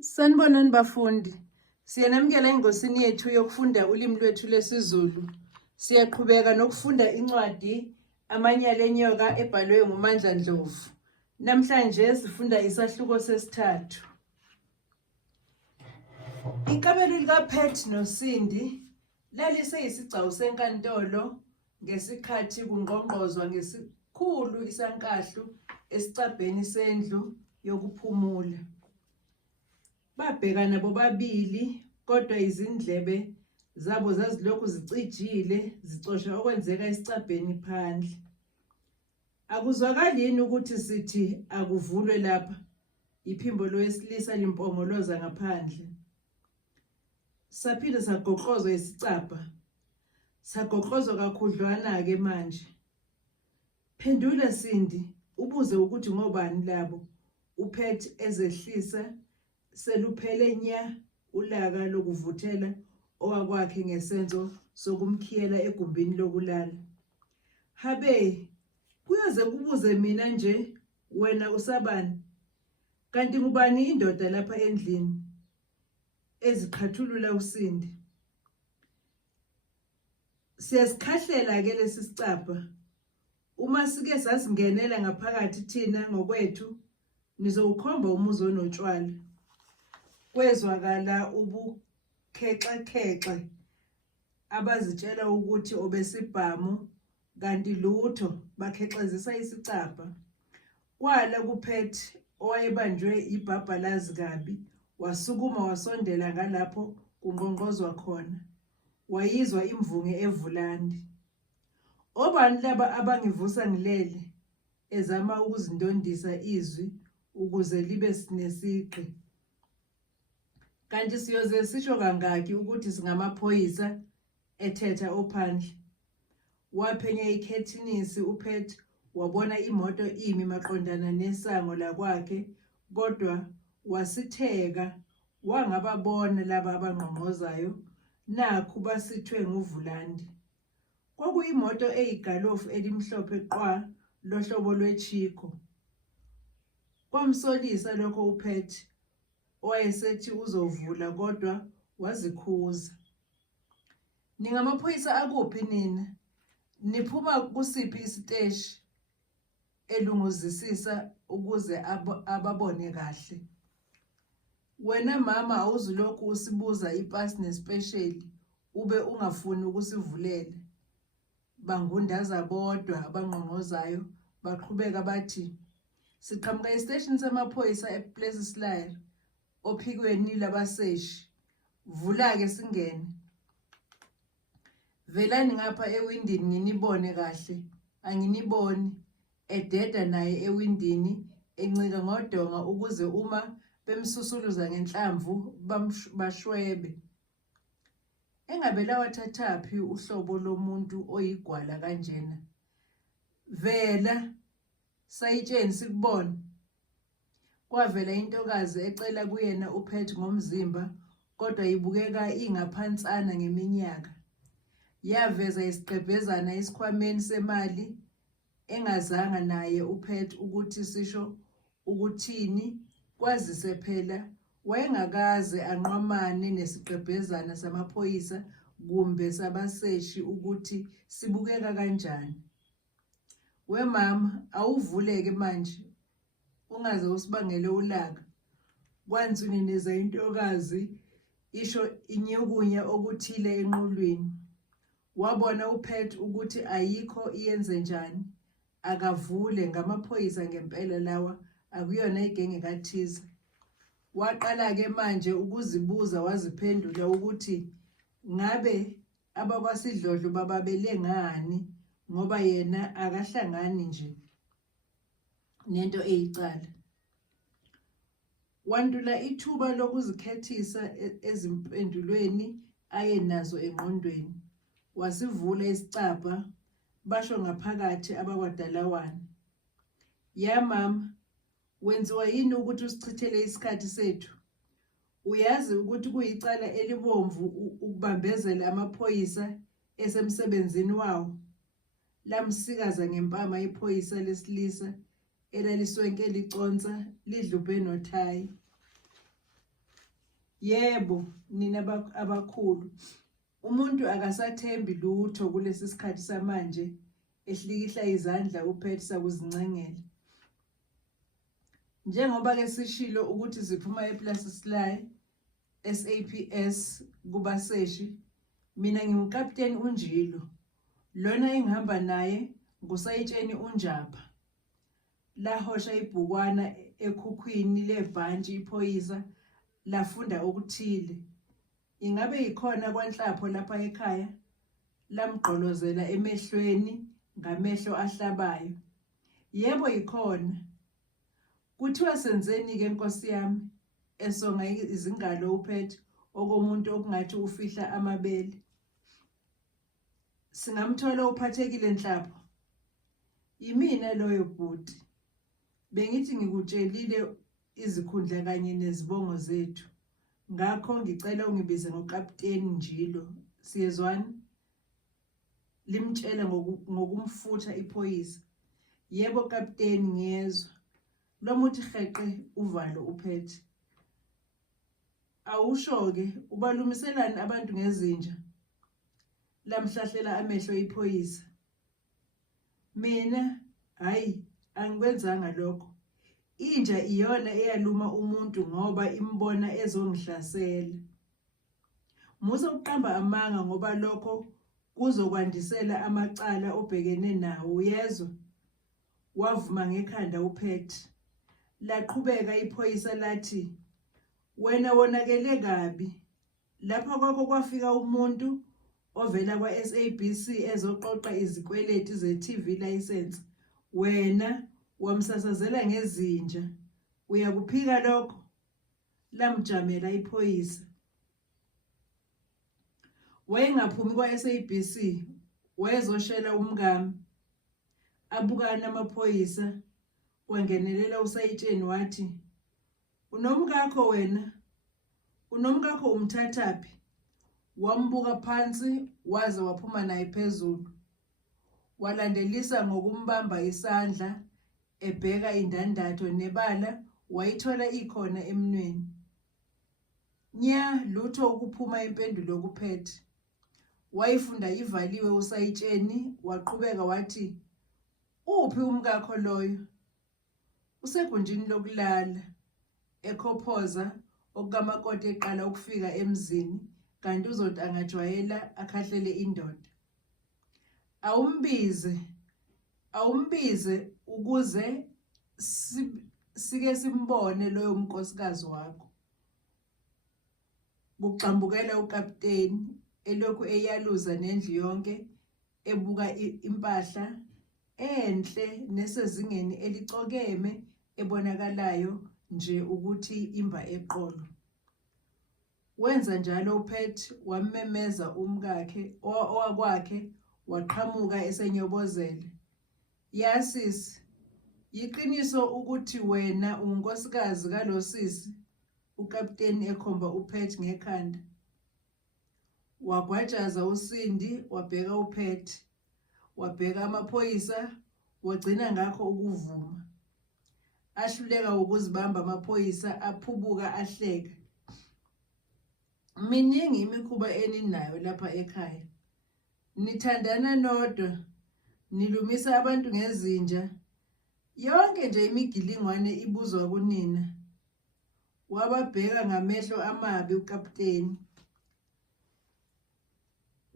Sanibonani bafundi. Siyanamukela engosini yethu yokufunda ulimi lwethu lwesiZulu. Siyaqhubeka nokufunda incwadi Amanyala enyoka ebhalwe nguMandla Dlovu. Namhlanje sifunda isahluko sesithathu. Ikamelo likaPet noSindi laliseyisigcawu senkantolo ngesikhathi kungqongqozwa ngesikhulu isankahlu esicabheni sendlu yokuphumula. Babhekana bobabili kodwa izindlebe zabo zazilokhu zicijile zicosha okwenzeka esicabheni phandle. Akuzwakali yini ukuthi sithi akuvulwe lapha? Iphimbo lowesilisa limpongoloza ngaphandle. Saphinde sagoqozwa isicabha. Sagoqozwa kakhudlwana ke manje. Phendula Sindi, ubuze ukuthi ngobani labo. uPet ezehlisa seluphele nya ulaka lokuvuthela owakwakhe ngesenzo sokumkhiyela egumbini lokulala. Habe, kuyoze kubuze mina nje, wena usabani? Kanti ngubani indoda lapha endlini? Eziqhathulula uSindi. Siyasikhahlela ke lesi sicabha. Uma sike sasingenela ngaphakathi thina ngokwethu, nizowukhomba umuzi onotshwala. Kwezwakala ubukhexekhexe abazitshela ukuthi obesibhamu kanti lutho bakhexezisa isicabha. Kwala kuPet owayebanjwe ibhabhalazi kabi wasukuma wasondela ngalapho kungqongqozwa khona. Wayizwa imvunge evulandi. Obani laba abangivusa ngilele? Ezama ukuzindondisa izwi ukuze libe sinesigqi. Kanti siyoze sisho kangaki ukuthi singamaphoyisa? Ethetha ophandle. Waphenya ikhethinisi uPet wabona imoto imi maqondana nesango lakwakhe, kodwa wasitheka wangababona laba abangqongqozayo nakhu basithwe nguvulandi. Kwakuyimoto eyigalofu elimhlophe qwa lohlobo lweChico. Kwamsolisa lokho uPet owayesethi uzovula kodwa wazikhuza. Ningamaphoyisa akuphi nina? Niphuma kusiphi isiteshi elunguzisisa ukuze ababone kahle? Wena mama awuzulokhu usibuza ipasi nespecial ube ungafuni ukusivulela. Bangundaza bodwa abangqongqozayo baqhubeka bathi, siqhamuka esiteshini samaphoyisa ePlesislayre ophikweni labaseshi. Vula ke singene. Velani ngapha ewindini nginibone kahle. Anginiboni. Ededa naye ewindini encika ngodonga ukuze uma bemsusuluza ngenhlamvu bashwebe. Engabela wathathaphi uhlobo lomuntu oyigwala kanjena? Vela sayitsheni sikubona. Kwavela intokazi ecela kuyena uPet ngomzimba kodwa ibukeka ingaphansana ngeminyaka. Yaveza isiqebhezana esikhwameni semali engazanga naye uPet ukuthi sisho ukuthini, kwazise phela wayengakaze anqwamane nesiqebhezana samaphoyisa kumbe sabaseshi ukuthi sibukeka kanjani. We mama, awuvuleke manje ungaze usibangele ulaka. Kwanzuniniza intokazi isho inyukunya okuthile enqulwini. Wabona uPet ukuthi ayikho iyenze njani. Akavule ngamaphoyisa ngempela lawa akuyona igenge kaThiza. Waqala ke manje ukuzibuza waziphendula ukuthi ngabe abakwasidlodlo bababele ngani ngoba yena akahlangani nje nento eyicala. Wandula ithuba lokuzikhethisa ezimpendulweni ayenazo engqondweni. Wasivula isicabha basho ngaphakathi abakwadalawane. Ya mama, wenziwa yini ukuthi usichithele isikhathi sethu? Uyazi ukuthi kuyicala elibomvu ukubambezela amaphoyisa esemsebenzini wawo? Lamsikaza ngempama iphoyisa lesilisa elaliswenke liconsa lidlubhe noThayi. Yebo, nina abakhulu. Umuntu akasathembi lutho kulesi sikhathi samanje, ehlikihla izandla uphethe sakuzincengela. Njengoba ke sishilo ukuthi ziphuma ePlasSly SAPS kubaseshi, mina ngingukapteni uNjilo. Lona engihamba naye nguSayitsheni uNjapha. Lahosha ibhukwana ekhukhwini lebhantshi iphoyisa lafunda okuthile. Ingabe yikhona kwanhlapho lapha ekhaya? Lamgqolozela emehlweni ngamehlo ahlabayo. Yebo yikhona. Kuthiwa senzeni ke Nkosi yami? Esonga izingalo uphethe okomuntu okungathi ufihla amabele. Singamthola uphathekile Nhlapho. Yimina loyo bhuti. Bengithi ngikutshelile izikhundla kanye nezibongo zethu. Ngakho ngicela ungibize ngokapteni Njilo. Siyezwana? Limtshela ngokumfutha iphoyisa. Yebo kapteni ngiyezwa. Lomuthi geqe uvalo uphethe. Awusho-ke ubalumiselani abantu ngezinja? Lamhlahlela amehlo iphoyisa. Mina hayi angikwenzanga lokho. Inja iyona eyaluma umuntu ngoba imbona ezongihlasela. Musa uqamba amanga ngoba lokho kuzokwandisela amacala obhekene nawo, uyezwa? Wavuma ngekhanda uphethe. Laqhubeka iphoyisa lathi, wena wonakele kabi. Lapha kwakho kwafika umuntu ovela kwa-SABC ezoqoqa izikweleti ze-TV license. Wena wamsasazela ngezinja. Uyakuphika lokho? Lamjamela iphoyisa. Wayengaphumi kwa-SABC, wayezoshela umngami. Abukana amaphoyisa, wangenelela uSayitsheni wathi, unomkakho wena? Unomkakho umthathaphi? Wambuka phansi waze waphuma naye phezulu. Walandelisa ngokumbamba isandla, ebheka indandatho nebala wayithola ikhona emnweni. Nya lutho ukuphuma impendulo kuphethe. Wayifunda ivaliwe uSayitsheni waqhubeka wathi, uphi umkakho loyo? Usegunjini lokulala, ekhophoza okukamakoti eqala ukufika emzini, kanti uzothi angajwayela akhahlele indoda. Awumbize ukuze sike simbone loyo mnkosikazi wakho. Kuxambukela ukapteni elokhu eyaluza nendlu yonke, ebuka impahla enhle nesezingeni elicokeme ebonakalayo nje ukuthi imba eqolo. Wenza njalo uphethe wamemeza umkakhe owakwakhe waqhamuka esenyobozela. Yasisi, yiqiniso ukuthi wena unkosikazi kalosisi? Ukapteni ekhomba uphethe ngekhanda. Wagwajaza uSindi wabheka uphethe. Wabheka amaphoyisa wagcina ngakho ukuvuma. Ahluleka ukuzibamba amaphoyisa aphubuka ahleka. Miningi imikhuba eninayo lapha ekhaya. Nithandana nodwa, nilumisa abantu ngezinja. Yonke nje imigilingwane ibuzwa kunina. Wababheka ngamehlo amabi ukapteni.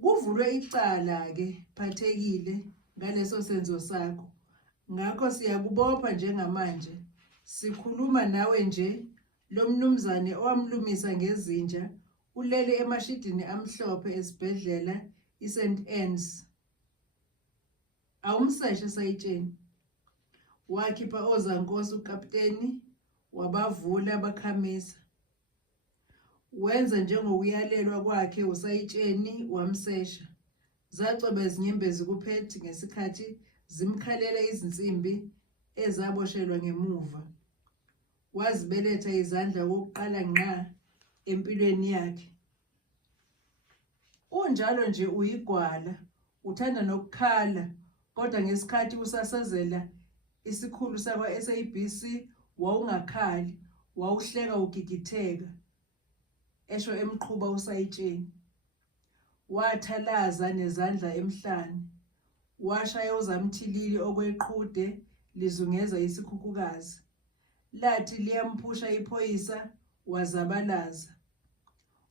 Kuvulwe icala ke phathekile ngaleso senzo sakho. Ngakho siyakubopha njengamanje. Sikhuluma nawe nje, lo mnumzane owamlumisa ngezinja ulele emashidini amhlophe esibhedlela iSt Anne's. Awumseshe Sayitsheni. Wakhipha ozankosi ukapteni wabavula bakhamisa. Wenza njengokuyalelwa kwakhe uSayitsheni wamsesha. Zacweba izinyembezi kuphethe ngesikhathi zimkhalela izinsimbi ezaboshelwa ngemuva. Wazibeletha izandla kokuqala ngqa empilweni yakhe. Unjalo nje uyigwala, uthanda nokukhala, kodwa ngesikhathi usasazela isikhulu sakwa-SABC wawungakhali, wawuhleka ugigitheka. esho emqhuba uSayitsheni. Wathalaza nezandla emhlane, washaya uZamthilili okweqhude lizungeza isikhukhukazi. Lathi liyamphusha iphoyisa wazabalaza.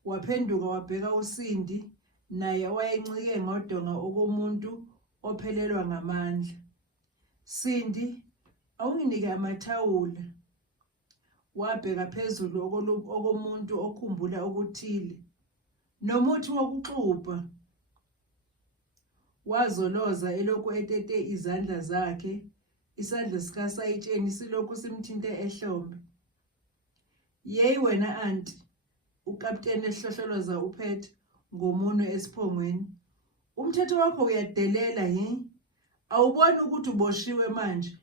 Waphenduka wabheka uSindi, naye wayencike ngodonga okomuntu ophelelwa ngamandla. Sindi, awunginike amathawula. Wabheka phezulu okomuntu okhumbula okuthile. Nomuthi wokuxubha. Wazoloza elokhu etete izandla zakhe, isandla sikaSayitsheni silokhu simthinte ehlombe. Yeyi wena anti, ukapteni ehlohloloza uPhethe ngomunwe esiphongweni. Umthetho wakho uyadelela yini? Awuboni ukuthi uboshiwe manje?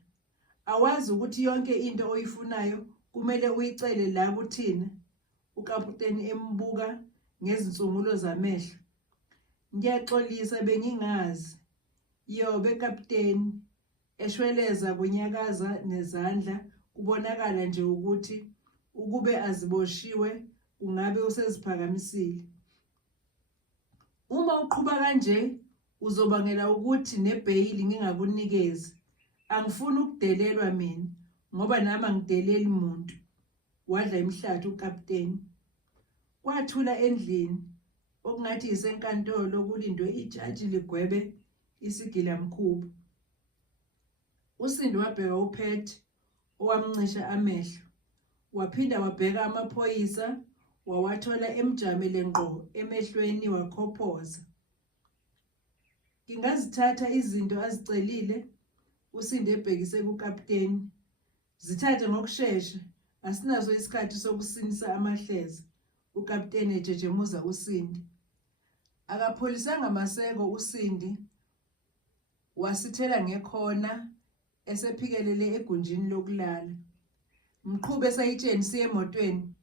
Awazi ukuthi yonke into oyifunayo kumele uyicele la kuthina? Ukapteni embuka ngezinsungulo zamehlo. Ngiyaxolisa bengingazi. Yobe kapteni, eshweleza kunyakaza nezandla, kubonakala nje ukuthi ukube aziboshiwe kungabe useziphakamisile. Uma uqhubha kanje uzobangela ukuthi nebhayili ngingakunikezi. Angifuni ukudelelwa mina ngoba nami angideleli umuntu. Wadla imhlathi ukapteni. Kwathula endlini okungathi isenkantolo kulindwe ijaji ligwebe isigilamkhuba. Usindi wabheka uPhethe owamncisha amehlo. Waphinda wabheka amaphoyisa, wawathola emjamele ngqo emehlweni wakhophoza. Ngingazithatha izinto azicelile, Usindi ebhekise kukapteni. Zithathe ngokusheshsha, asinazo isikhathi sokusinisa amahleza. Ukapteni ejejemuza uSindi. Akapholisanga maseko uSindi, wasithela ngekhona esephikelele egunjini lokulala. Mqhube Sayitsheni siye emotweni,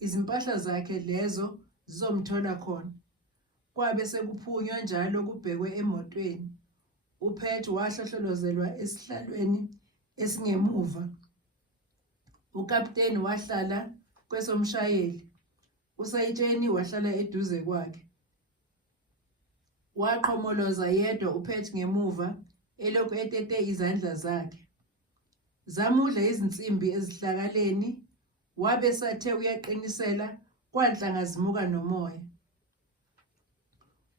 izimpahla zakhe lezo zizomthola khona. Kwabe sekuphunywa njalo kubhekwe emotweni. uPhethe wahlohlolozelwa esihlalweni esingemuva. Ukapteni wahlala kwesomshayeli, uSayitsheni wahlala eduze kwakhe. Waqhomoloza yedwa uPhethe ngemuva elokhu etete izandla zakhe. Zamudla izinsimbi ezihlakaleni, wabe sathe uyaqinisela kwanhlanga zimuka nomoya.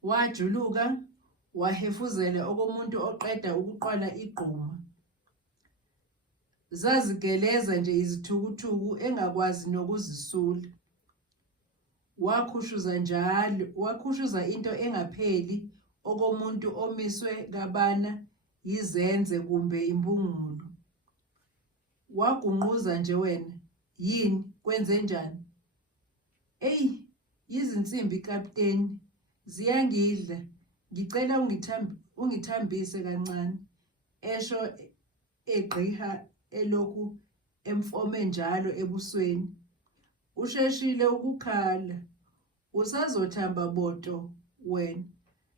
Wajuluka, wahefuzela okomuntu oqeda ukuqwala igquma. Zazigeleza nje izithukuthuku engakwazi nokuzisula. Wakhushuza into engapheli okomuntu omiswe kabana yizenze kumbe impungulu. Wagunquza nje wena, yini kwenze njani? Ey, yizinsimbi kapteni, ziyangidla. Ngicela ungithambise kancane. Esho egqiha elokhu emfome njalo ebusweni. Usheshile ukukhala. Usazothamba boto wena.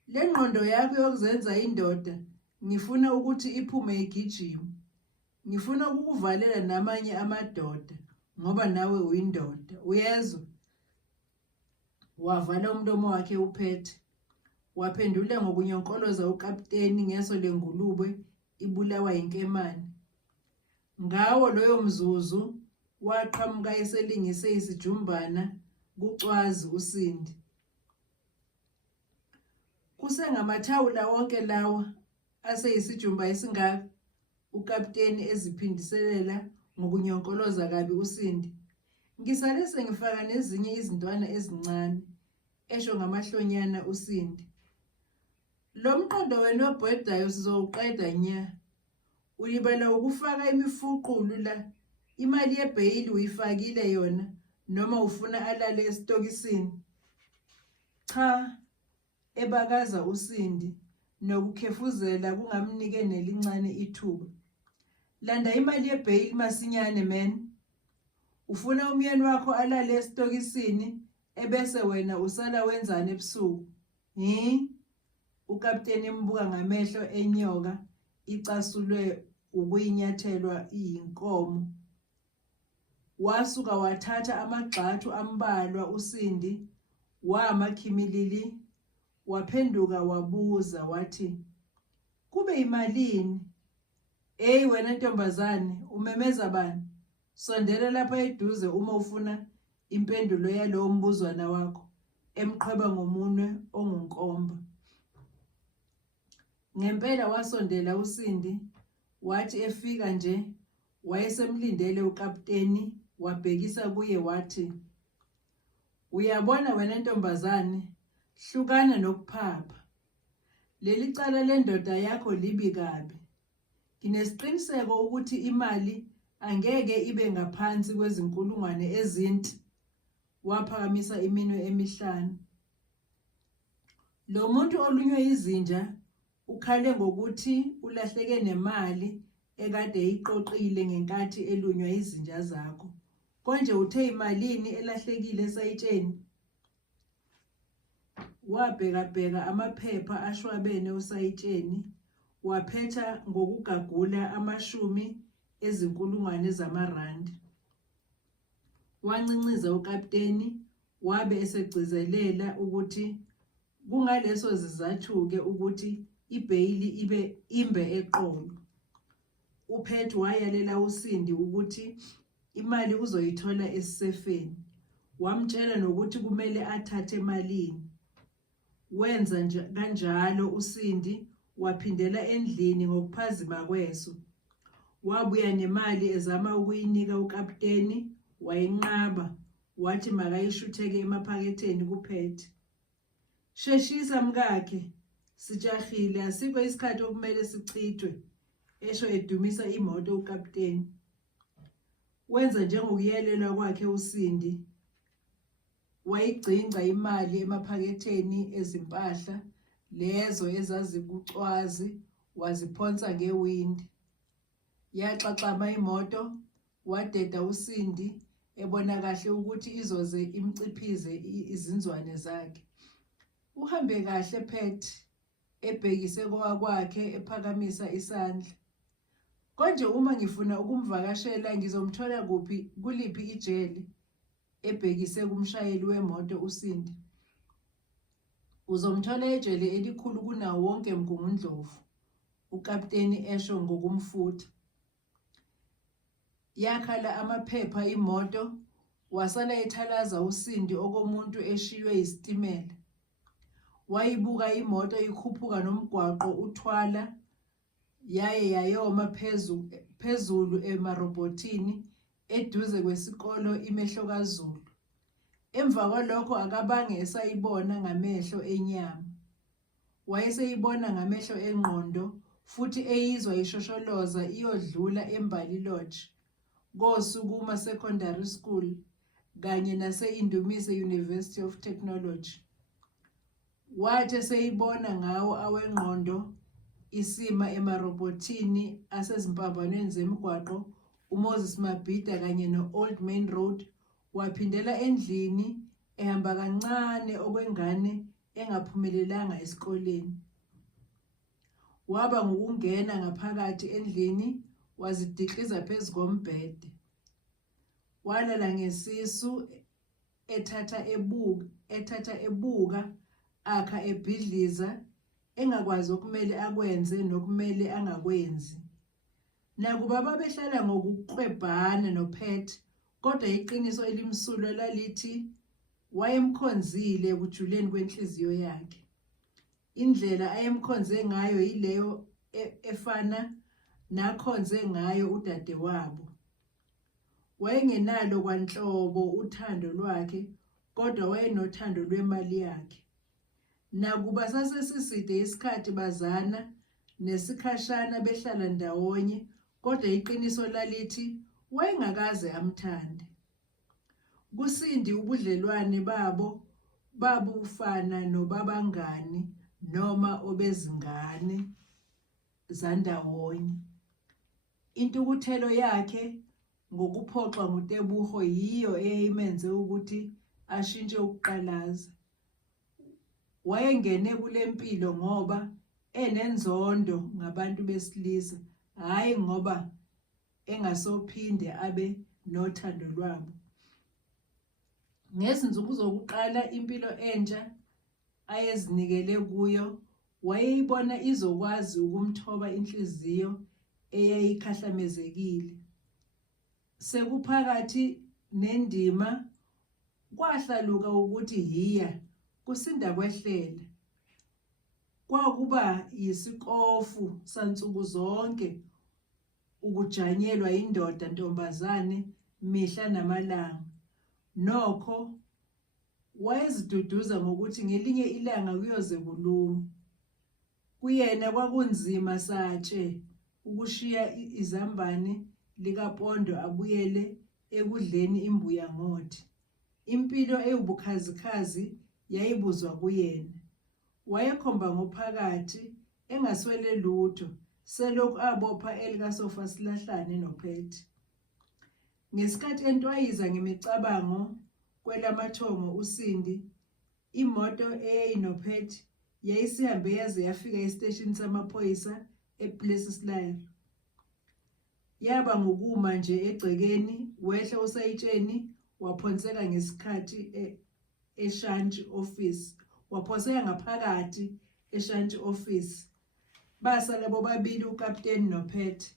Le ngqondo yakho yokuzenza indoda ngifuna ukuthi iphume igijima. Ngifuna ukukuvalela namanye amadoda ngoba nawe uyindoda. Uyezwa? Wavala umlomo wakhe uPhethe. Waphendula ngokunyonkoloza ukapteni ngeso lengulube ibulawa inkemane. Ngawo loyo mzuzu waqhamuka eselingise isijumbana kucwazi uSindi. Kusengamathawula wonke lawa aseyisijumba esingaka? Ukapteni eziphindiselela ngokunyonkoloza kabi uSindi. Ngisale sengifaka nezinye izintwana ezincane, esho ngamahlonyana uSindi. Lo mqondo wena obhedayo sizowuqeda nya. Ulibala ukufaka imifuqulu la. Imali yebhayili uyifakile yona noma ufuna alale esitokisini? Cha, ebakaza uSindi nokukhefuzela kungamnike nelincane ithuba. Landa imali yebhayili masinyane man. Ufuna umyeni wakho alale esitokisini ebese wena usala wenzani ebusuku? Ukapteni embuka ngamehlo enyoka icasulwe ukuyinyathelwa iyinkomo. wasuka wathatha amagxathu ambalwa uSindi wamakhimilili, waphenduka wabuza wathi, kube imalini? Hey wena ntombazane, umemeza bani? Sondela lapha eduze uma ufuna impendulo yalowo mbuzwana wakho, emqhweba ngomunwe ongunkomba. Ngempela wasondela uSindi, wathi efika nje wayesemlindele ukapteni, wabhekisa kuye wathi, uyabona wena ntombazane, hlukana nokuphapha. Leli cala lendoda yakho libi kabi. Nginesiqiniseko ukuthi imali angeke ibe ngaphansi kwezinkulungwane ezinti. Waphakamisa iminwe emihlanu. Lo muntu olunywe izinja ukhale ngokuthi ulahleke nemali ekade eyiqoqile ngenkathi elunywa izinja zakho. Konje uthe imalini elahlekile esayitsheni? Wabhekabheka amaphepha ashwabene usayitsheni, waphetha ngokugagula 10,000 zamarandi. Wancinciza ukapteni, wabe esegcizelela ukuthi kungaleso zizathu-ke ukuthi ibhayili imbe eqolo. Uphethu wayalela uSindi ukuthi imali uzoyithola esisefeni. Wamtshela nokuthi kumele athathe malini. Wenza kanjalo uSindi, waphindela endlini ngokuphazima kweso. Wabuya nemali ezama ukuyinika ukapteni, wayinqaba, wathi makayishutheke emaphaketheni kuPhethu. Sheshisa mkakhe, sijahile, asikho isikhathi okumele sichithwe, esho edumisa imoto ukapteni. Wenza njengokuyalelwa kwakhe uSindi. Wayigcinca imali emaphaketheni ezimpahla lezo ezazikucwazi, waziphonsa ngewindi. Yaxaxama imoto, wadeda uSindi ebona kahle ukuthi izoze imciphize izinzwane zakhe. Uhambe kahle Phethu, ebhekise kwakhe ephakamisa isandla. Konje uma ngifuna ukumvakashela ngizomthola kuphi, kuliphi ijele? Ebhekise kumshayeli wemoto uSindi. Uzomthola ejele elikhulu kunawo wonke Mgungundlovu, ukapteni esho ngokumfutha. Yakhala amaphepha imoto, wasala ethalaza uSindi okomuntu eshiywe isitimela. Wayibuka imoto ikhuphuka nomgwaqo uthwala, yaye yayoma phezulu emarobhotini eduze kwesikolo imehlo kaZulu. Emva kwalokho akabange esayibona ngamehlo enyama. Wayeseyibona ngamehlo engqondo, futhi eyizwa ishosholoza iyodlula eMbali Lodge, koSukuma Secondary School, kanye nase-Indumise University of Technology. Wathi seyibona ngawo awengqondo isima emarobhotini asezimpambanweni zemigwaqo, uMoses Mabhida kanye no-Old Main Road, waphindela endlini ehamba kancane okwengane engaphumelelanga esikoleni. Waba ngokungena ngaphakathi endlini, wazidikliza phezu kombhede. Walala ngesisu ethatha ebuka, akha ebhidliza, engakwazi okumele akwenze nokumele angakwenzi. Nakuba babehlala ngokuqwebhana noPhethu, kodwa iqiniso elimsulwa lalithi wayemkhonzile ekujuleni kwenhliziyo yakhe. Indlela ayemkhonze ngayo yileyo efana nakhonze ngayo udadewabo. Wayengenalo kwanhlobo uthando lwakhe, kodwa wayenothando lwemali yakhe. Nakuba sasesiside isikhathi bazana, nesikhashana behlala ndawonye, kodwa iqiniso lalithi wayengakaze amthande. KuSindi ubudlelwane babo babufana nobabangani noma obezingane zandawonye. Intukuthelo yakhe ngokuphoxwa nguTebogo yiyo eyayimenze ukuthi ashintshe ukuqalaza. Wayengene kule mpilo ngoba enenzondo ngabantu besilisa, hayi ngoba engasophinde abe nothando lwabo. Ngezinsuku zokuqala impilo entsha ayezinikele kuyo wayeyibona izokwazi ukumthoba inhliziyo eyayikhahlamezekile. Sekuphakathi nendima kwahlaluka ukuthi hiya kusinda kwehlela. Kwakuba yisikofu sansuku zonke ukujanyelwa indoda ntombazane mihla namalanga. Nokho wayeziduduza ngokuthi ngelinye ilanga kuyoze kulunge. Kuyena kwakunzima satshe ukushiya izambane likaPondo abuyele ekudleni imbuya ngoti. Impilo ewubukhazikhazi yayibuzwa kuyena. Wayekhomba ngophakathi engaswele lutho selokhu abopha elikasofa silahlane noPhethe. Ngesikhathi entwayiza ngemicabango kwelamathongo uSindi, imoto eyayinoPhethe yayisihambe yaze yafika esiteshini samaphoyisa ePlesislyre. Yaba ngokuma nje egcekeni wehla usayitsheni waphonseka ngesikhathi eShantshi office. Waphoseka ngaphakathi eShantshi office. Basala bobabili uKapteni noPhethe.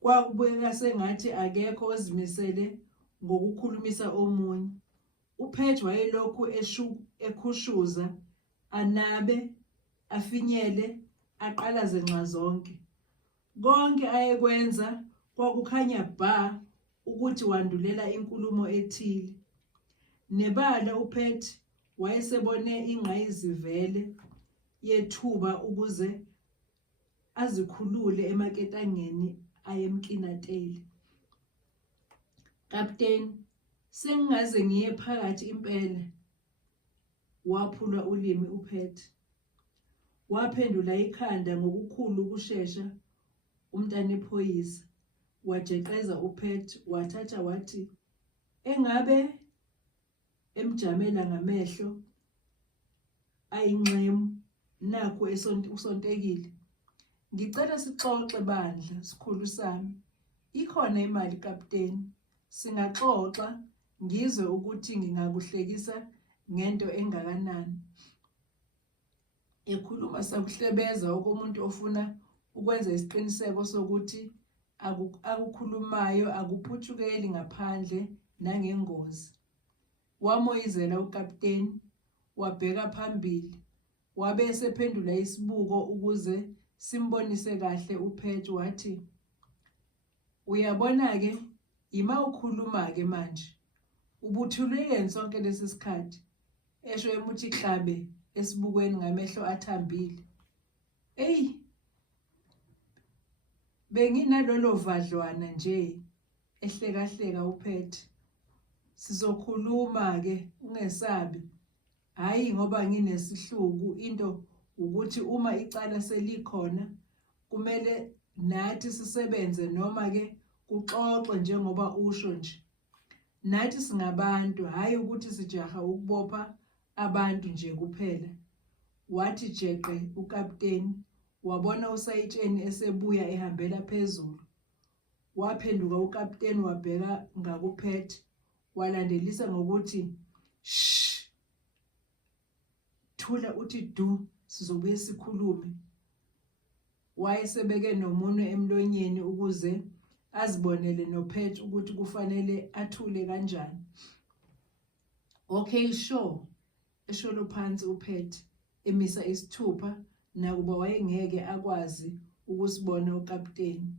Kwakubukeka sengathi akekho ozimisele ngokukhulumisa omunye. uPhethe wayelokhu ekhushuza, anabe, afinyele, aqalaze nxa zonke. Konke ayekwenza kwakukhanya bha ukuthi wandulela inkulumo ethile. Nebala uPhethe wayesebone ingqayizivele yethuba ukuze azikhulule emaketangeni ayemkinateli. Kapteni, sengaze ngiye phakathi impela, waphula ulimi uPhethe. Waphendula ikhanda ngokukhulu ukushesha umntanephoyisa. Wajeqeza uPhethe wathatha wathi engabe emjamela ngamehlo ayinxemu nakho usontekile. Ngicela sixoxe bandla sikhulu sami. Ikhona imali Kapteni. Singaxoxa ngizwe ukuthi ngingakuhlekisa ngento engakanani. Ekhuluma sakuhlebeza okomuntu ofuna ukwenza isiqiniseko sokuthi akukhulumayo akuphutshukeli ngaphandle nangengozi. Wamoyizela uKapteni, wabheka phambili, wabe esephendula isibuko ukuze simbonise kahle uPhethe wathi, uyabona-ke, yima ukhuluma-ke manje. Ubuthulile sonke lesi sikhathi, esho emuthi klabe esibukweni ngamehlo athambile. Eyi, benginalolo vadlwana nje, ehleka uPhethe. Sizokhuluma-ke, ungesabi. Hayi ngoba nginesihluku, into ukuthi uma icala selikhona kumele nathi sisebenze noma-ke kuxoxwe njengoba usho nje. Nathi singabantu, hayi ukuthi sijaha ukubopha abantu nje kuphela. Wathi jeqe uKapteni, wabona usayitsheni esebuya ehambela phezulu. Waphenduka uKapteni wabheka ngakuPhethe, walandelisa ngokuthi, shh, thula uthi du, sizobuye sikhulume. Wayesebeke nomunwe emlonyeni ukuze azibonele noPhethe ukuthi kufanele athule kanjani. Okay, sure, esholo phansi uPhethe, emisa isithupha nakuba wayengeke akwazi ukusibona uKapteni.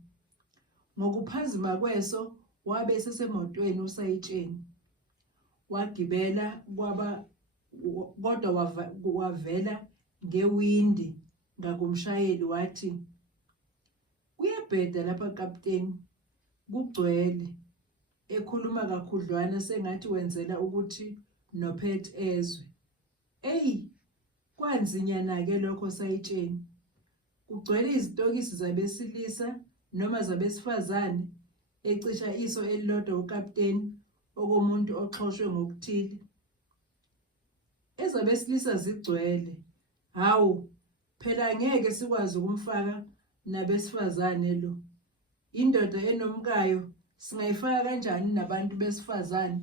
Ngokuphazima kweso wabe sesemotweni usayitsheni. Wagibela kodwa wavela ngewindi ngakumshayeli wathi, kuyabheda lapha Kapteni, kugcwele. Ekhuluma kakhudlwana sengathi wenzela ukuthi noPhethe ezwe. Eyi, kwanzinyana-ke lokho sayitsheni. Kugcwele izitokisi zabesilisa noma zabesifazane, ecisha iso elilodwa uKapteni okomuntu oxhoshwe ngokuthile. Ezabesilisa zigcwele. Hawu, phela ngeke sikwazi ukumfaka nabesifazane lo. Indoda enomkayo Singayifaka kanjani nabantu besifazane?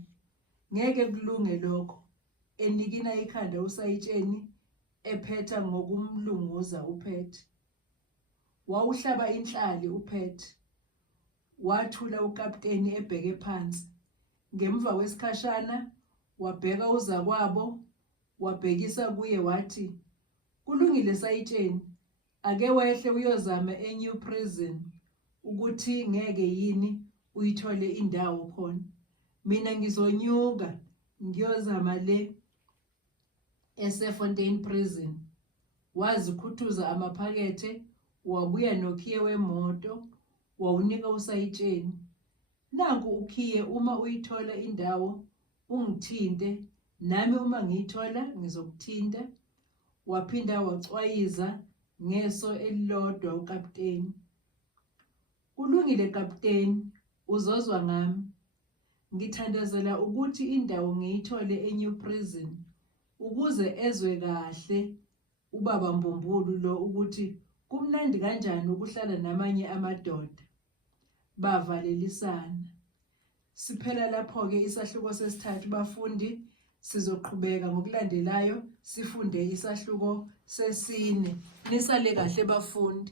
Ngeke kulunge lokho. Enikina ikhanda usayitsheni ephetha ngokumlunguza uPhethe. Wawuhlaba inhlali uPhethe. Wathula ukapteni ebheke phansi. Ngemva kwesikhashana wabheka uzakwabo, wabhekisa kuye wathi, "Kulungile sayitsheni, ake wehle uyozama eNew Prison ukuthi ngeke yini uyithole indawo khona. Mina ngizonyuka ngiyozama le eSefontein Prison." Wazikhuthuza amaphakethe, wabuya nokhiye wemoto, wawunika usayitsheni. "Nanku ukhiye, uma uyithola indawo ungithinte, nami uma ngiyithola ngizokuthinta." Waphinda wacwayiza ngeso elilodwa ukapteni. "Kulungile kapteni, uzozwa ngami. Ngithandazela ukuthi indawo ngiyithole eNew Prison ukuze ezwe kahle ubaba Mbumbulu lo ukuthi kumnandi kanjani ukuhlala namanye amadoda." Bavalelisana. Siphela lapho-ke isahluko sesithathu bafundi. Sizoqhubeka ngokulandelayo sifunde isahluko sesine. Nisale kahle bafundi.